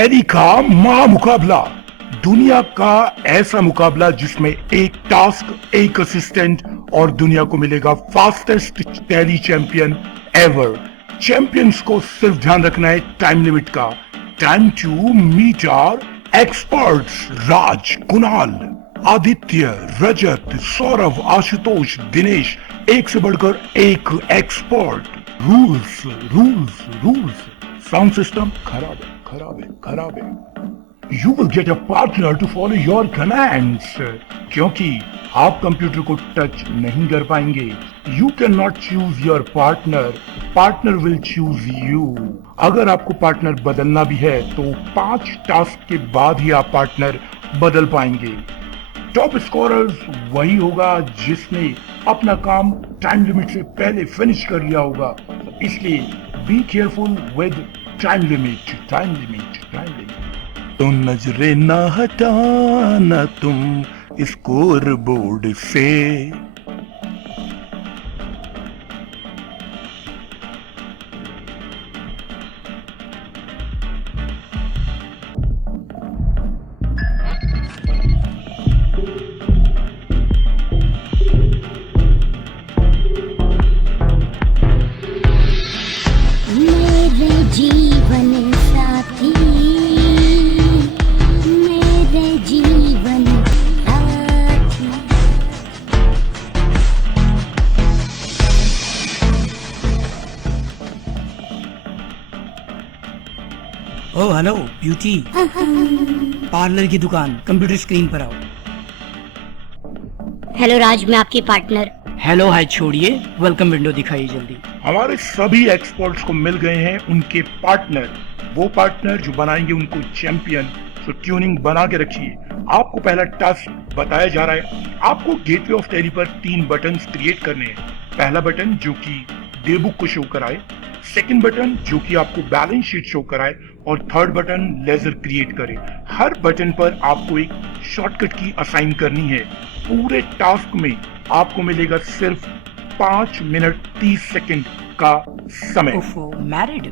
Tally का मुकाबला, दुनिया का ऐसा मुकाबला जिसमें एक टास्क, एक असिस्टेंट और दुनिया को मिलेगा fastest tally champion ever. Champions को सिर्फ ध्यान रखना है टाइम लिमिट का। Time to meet our experts. Raj, Kunal, Aditya, Rajat, Saurabh, Ashutosh, Dinesh, एक से बढ़कर एक expert. Rules rules rules. Sound system खराब है, खराब है, खराब है। You will get a partner to follow your commands, क्योंकि आप कंप्यूटर को टच नहीं कर पाएंगे। You cannot choose your partner, partner will choose you। अगर आपको पार्टनर बदलना भी है तो 5 टास्क के बाद ही आप पार्टनर बदल पाएंगे। टॉप स्कोरर्स वही होगा जिसने अपना काम टाइम लिमिट से पहले फिनिश कर लिया होगा। इसलिए be careful with time limit, time limit, time limit. तो नजरे ना हटाना तुम स्कोर बोर्ड से। मेरे जीवन साथी, मेरे जीवन साथी। ओ हेलो ब्यूटी, पार्लर की दुकान, कंप्यूटर स्क्रीन पर आओ। हेलो राज, मैं आपकी पार्टनर। हेलो हाय छोड़िए, वेलकम विंडो दिखाइए जल्दी। हमारे सभी एक्सपर्ट्स को मिल गए हैं उनके पार्टनर, वो पार्टनर जो बनाएंगे उनको चैंपियन। तो ट्यूनिंग बना के रखिए। आपको पहला टास्क बताया जा रहा है। आपको गेटवे ऑफ टैली पर 3 बटन क्रिएट करने हैं। पहला बटन जो कि डे बुक को शो कराए, सेकंड बटन जो कि आपको बैलेंस शीट शो कराए, और थर्ड बटन लेजर क्रिएट करे। हर बटन पर आपको एक शॉर्टकट की असाइन करनी है। पूरे टास्क में आपको मिलेगा सिर्फ 5 मिनट 30 सेकंड का समय। ओफो, married,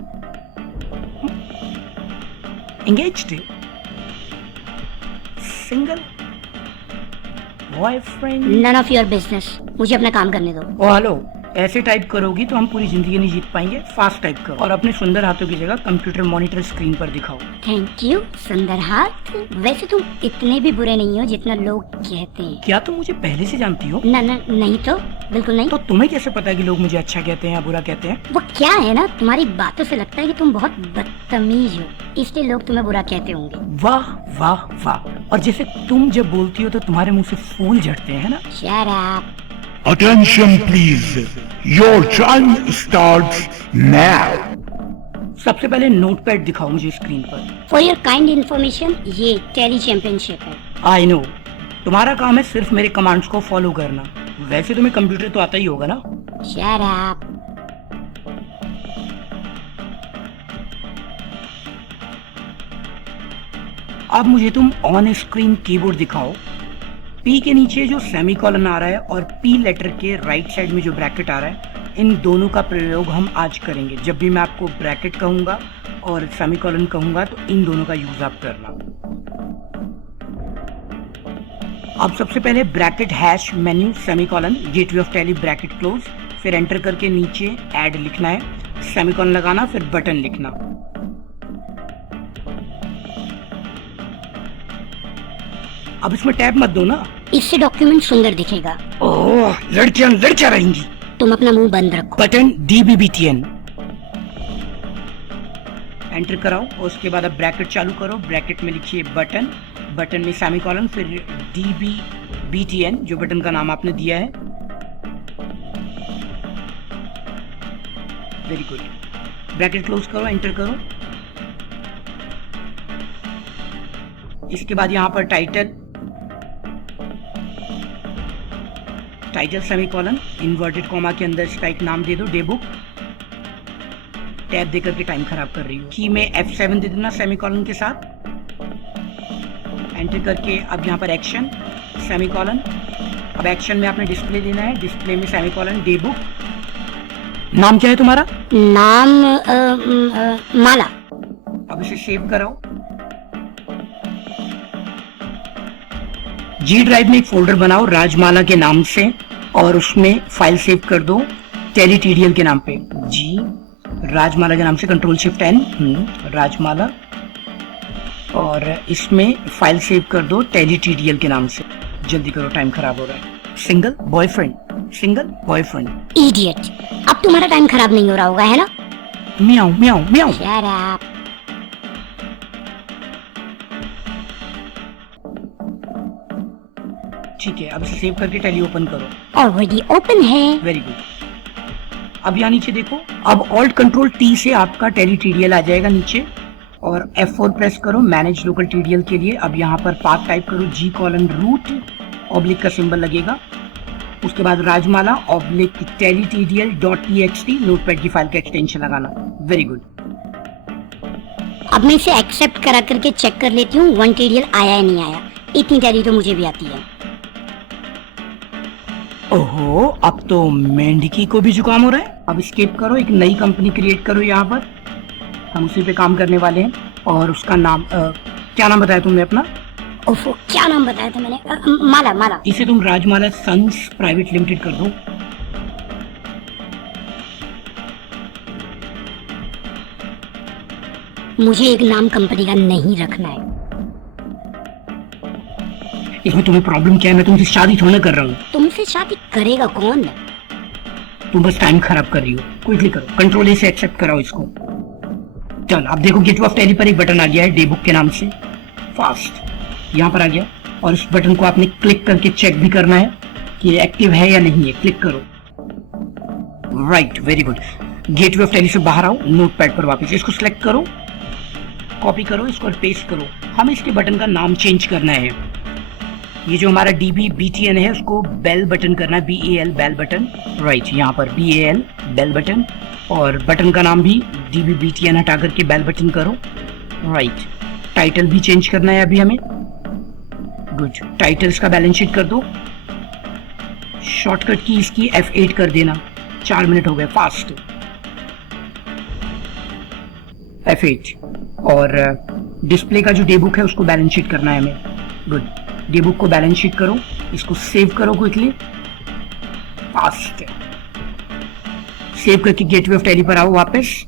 engaged, single, boyfriend? None of your business, मुझे अपना काम करने दो। ओ हेलो, ऐसे टाइप करोगी तो हम पूरी जिंदगी नहीं जीत पाएंगे। फास्ट टाइप करो और अपने सुंदर हाथों की जगह कंप्यूटर मॉनिटर स्क्रीन पर दिखाओ। थैंक यू सुंदर हाथ। वैसे तुम इतने भी बुरे नहीं हो जितना लोग कहते हैं। क्या तुम मुझे पहले से जानती हो? न न नहीं तो, बिल्कुल नहीं। तो तुम्हें कैसे पता कि लोग मुझे अच्छा कहते हैं या बुरा कहते हैं? वो क्या है ना, तुम्हारी बातों से लगता है कि तुम बहुत बदतमीज हो, इसलिए लोग तुम्हें बुरा कहते होंगे। वाह वाह वाह। और जैसे तुम जब बोलती हो तो तुम्हारे मुंह से फूल झड़ते हैं ना। Shut up. Attention please, your time starts now। सबसे पहले नोटपैड दिखाओ मुझे स्क्रीन पर। फॉर योर काइंड इन्फॉर्मेशन, ये टैली चैंपियनशिप है। आई नो, तुम्हारा काम है सिर्फ मेरे कमांड्स को फॉलो करना। वैसे तुम्हें कंप्यूटर तो आता ही होगा ना। Shut up. अब मुझे तुम ऑन स्क्रीन कीबोर्ड दिखाओ। पी के नीचे जो सेमीकोलन आ रहा है और पी लेटर के राइट साइड में जो ब्रैकेट आ रहा है, इन दोनों का प्रयोग हम आज करेंगे। जब भी मैं आपको ब्रैकेट कहूंगा और सेमीकोलन कहूंगा तो इन दोनों का यूज आप करना। अब सबसे पहले bracket hash menu semicolon gateway of tally bracket close, फिर एंटर करके नीचे ऐड लिखना है, सेमीकोलन लगाना, फिर बटन लिखना। अब इसमें टैब मत दो ना, इससे डॉक्यूमेंट सुंदर दिखेगा। ओह, लड़कियां लड़कियां रहेंगी। तुम अपना मुंह बंद रखो। बटन DBBTN एंटर कराओ और उसके बाद अब ब्रैकेट चालू करो। ब्रैकेट में लिखिए बटन, बटन में सेमीकोलन, फिर DBBTN जो बटन का नाम आपने दिया है। Very good. ब्रैकेट क्लोज करो, एंटर करो। इसके बाद यहाँ पर टाइटल सेमीकोलन, इन्वर्टेड कॉमा के अंदर इसका एक नाम दे दो, डे बुक। टैब देकर के टाइम खराब कर रही हो। की में F7 दे देना सेमीकोलन के साथ, एंटर करके अब यहाँ पर एक्शन सेमीकोलन। अब एक्शन में आपने डिस्प्ले लेना है, डिस्प्ले में सेमीकोलन, डे बुक। नाम क्या है तुम्हारा? नाम माला। अब इसे सेव कराओ। जी ड्राइव में एक फोल्डर बनाओ राजमाला के नाम से और उसमें फाइल सेव कर दो टेलीटीडीएल के नाम पे। जी राजमाला के नाम से Ctrl+Shift+N राजमाला, और इसमें फाइल सेव कर दो टेलीटीडीएल के नाम से। जल्दी करो, टाइम खराब हो रहा है। Single boyfriend. इडियट, अब तुम्हारा टाइम खराब नहीं हो रहा होगा, है ना? म्याऊ म्याऊ म्याऊ। Shut up. ठीक है, अब इसे सेव करके टैली ओपन करो। ऑलरेडी ओपन है। Very good. अब यहाँ नीचे देखो, अब Alt Ctrl T से आपका टेलीटीडीएल आ जाएगा नीचे, और F4 प्रेस करो मैनेज लोकल टीडीएल के लिए। अब यहाँ पर पाथ टाइप करो G:रूट, ऑब्लिक का सिंबल लगेगा, उसके बाद राजमाला ऑब्लिक टेलीटीडीएल.txt नोटपैड की फाइल का एक्सटेंशन लगाना। Very good. अब मैं इसे एक्सेप्ट करा करके चेक कर लेती हूँ 1 टीडीएल आया या नहीं आया। इतनी टैली तो मुझे भी आती है। ओहो, अब तो मेंढकी को भी जुकाम हो रहा है। अब स्केप करो, एक नई कंपनी क्रिएट करो। यहाँ पर हम उसी पे काम करने वाले हैं, और उसका नाम क्या नाम बताया तुमने अपना? ओफो, क्या नाम बताया था मैंने? माला। इसे तुम राजमाला सन्स प्राइवेट लिमिटेड कर दो। मुझे एक नाम कंपनी का नहीं रखना है। इसमें तुम्हें प्रॉब्लम क्या है? मैं तुमसे शादी थोड़ा ना कर रहा हूँ। तुमसे शादी करेगा कौन? तुम बस टाइम खराब कर रही हो। क्विकली करो, Ctrl+A से एक्सेप्ट कराओ इसको। चल, अब देखो गेटवे ऑफ टैली पर एक बटन आ गया है डे बुक के नाम से। फास्ट यहाँ पर आ गया, और इस बटन को आपने क्लिक करके चेक भी करना है कि ये एक्टिव है या नहीं है। क्लिक करो। Right, very good. Gateway of tally से बाहर आओ, नोटपैड पर वापस इसको सिलेक्ट करो, कॉपी करो, इसको पेस्ट करो। हमें इसके बटन का नाम चेंज करना है। ये जो हमारा DB-BTN है उसको बेल बटन करना है, BAL बेल बटन। राइट, यहाँ पर BAL बेल बटन, और बटन का नाम भी DB-BTN हटा करके बेल बटन करो। राइट, टाइटल भी चेंज करना है अभी हमें। गुड, टाइटल्स का बैलेंस शीट कर दो। शॉर्टकट की इसकी F8 कर देना। 4 मिनट हो गए। फास्ट F8, और डिस्प्ले का जो डे बुक है उसको बैलेंस शीट करना है हमें। गुड, डे बुक को बैलेंस शीट करो, इसको सेव करो क्विकली। फास्ट सेव करके गेटवे ऑफ टैली पर आओ वापस।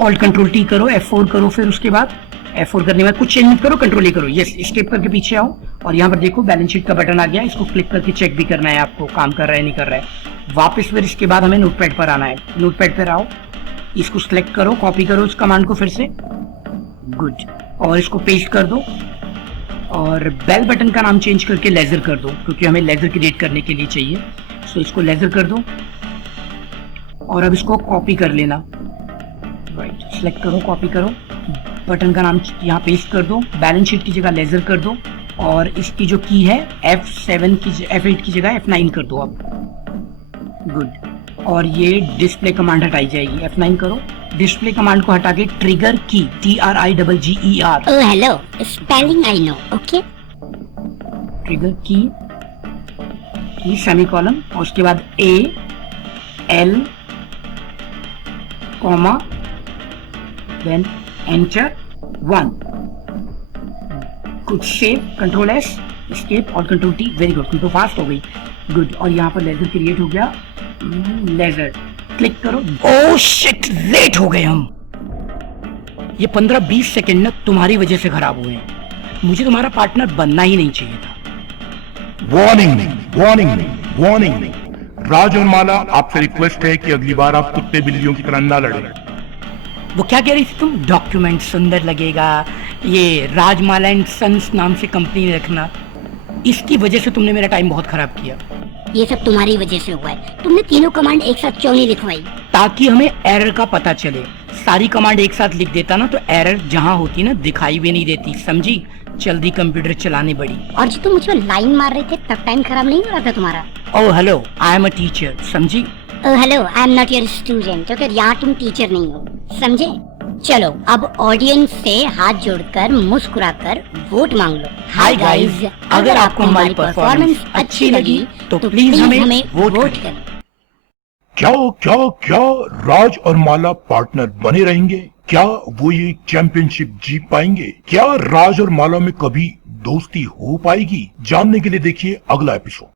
Alt Ctrl T करो, F4 करो, फिर उसके बाद F4 करने के बाद कुछ चेंज मत करो, Ctrl A करो। यस, स्केप करके पीछे आओ, और यहाँ पर देखो बैलेंस शीट का बटन आ गया। इसको क्लिक करके चेक भी करना है आपको, काम कर रहा है नहीं कर रहा है। वापस फिर इसके बाद हमें नोटपैड पर आना है। नोटपैड पर आओ, इसको सिलेक्ट करो, कॉपी करो इस कमांड को फिर से। गुड, और इसको पेस्ट कर दो, और बेल बटन का नाम चेंज करके लेजर कर दो, क्योंकि हमें लेजर क्रिएट करने के लिए चाहिए। सो इसको लेजर कर दो, और अब इसको कॉपी कर लेना। राइट, सिलेक्ट करो, कॉपी करो, बटन का नाम यहाँ पेस्ट कर दो, बैलेंस शीट की जगह लेजर कर दो, और इसकी जो की है F7 की F8 की जगह F9 कर दो अब। गुड, और ये डिस्प्ले कमांड हटाई जाएगी। F9 करो, डिस्प्ले कमांड को हटा के ट्रिगर की TRIGGER। Oh hello, spelling I know. Okay, trigger की सेमीकोलन, और उसके बाद AL comma, then enter 1। Good, save, Ctrl+S, escape, और Ctrl T। वेरी गुड, तुम तो फास्ट हो गई। गुड, और यहाँ पर लेजर क्रिएट हो गया। लेजर क्लिक करो। ओह शिट, लेट हो गए हम। ये 15-20 सेकंड ना तुम्हारी वजह से खराब हुए हैं। मुझे तुम्हारा पार्टनर बनना ही नहीं चाहिए था। वार्निंग। राज और माला, आपसे रिक्वेस्ट है कि अगली बार आप कुत्ते बिल्लियों की तरह ना लड़ें। वो क्या कह रही थी तुम? डॉक्यूमेंट सुंदर लगेगा, ये राजमाला एंड सन्स नाम से कंपनी रखना। इसकी वजह से तुमने मेरा टाइम बहुत खराब किया। ये सब तुम्हारी वजह से हुआ है। तुमने तीनों कमांड एक साथ क्यों नहीं लिखवाई? ताकि हमें एरर का पता चले। सारी कमांड एक साथ लिख देता ना तो एरर जहाँ होती ना दिखाई भी नहीं देती, समझी? जल्दी कंप्यूटर चलाने बड़ी। और जो तुम मुझ पर लाइन मार रहे थे तब टाइम खराब नहीं हो रहा था तुम्हारा? Oh hello, I am a teacher, समझी? Oh hello, I am not your student. तो फिर यहाँ तुम टीचर नहीं हो, समझे? चलो अब ऑडियंस से हाथ जोड़कर मुस्कुराकर वोट मांग लो। हाय गाइस, अगर आपको हमारी परफॉर्मेंस अच्छी लगी तो प्लीज हमें वोट करें। क्या राज और माला पार्टनर बने रहेंगे? क्या वो ये चैंपियनशिप जीत पाएंगे? क्या राज और माला में कभी दोस्ती हो पाएगी? जानने के लिए देखिए अगला एपिसोड।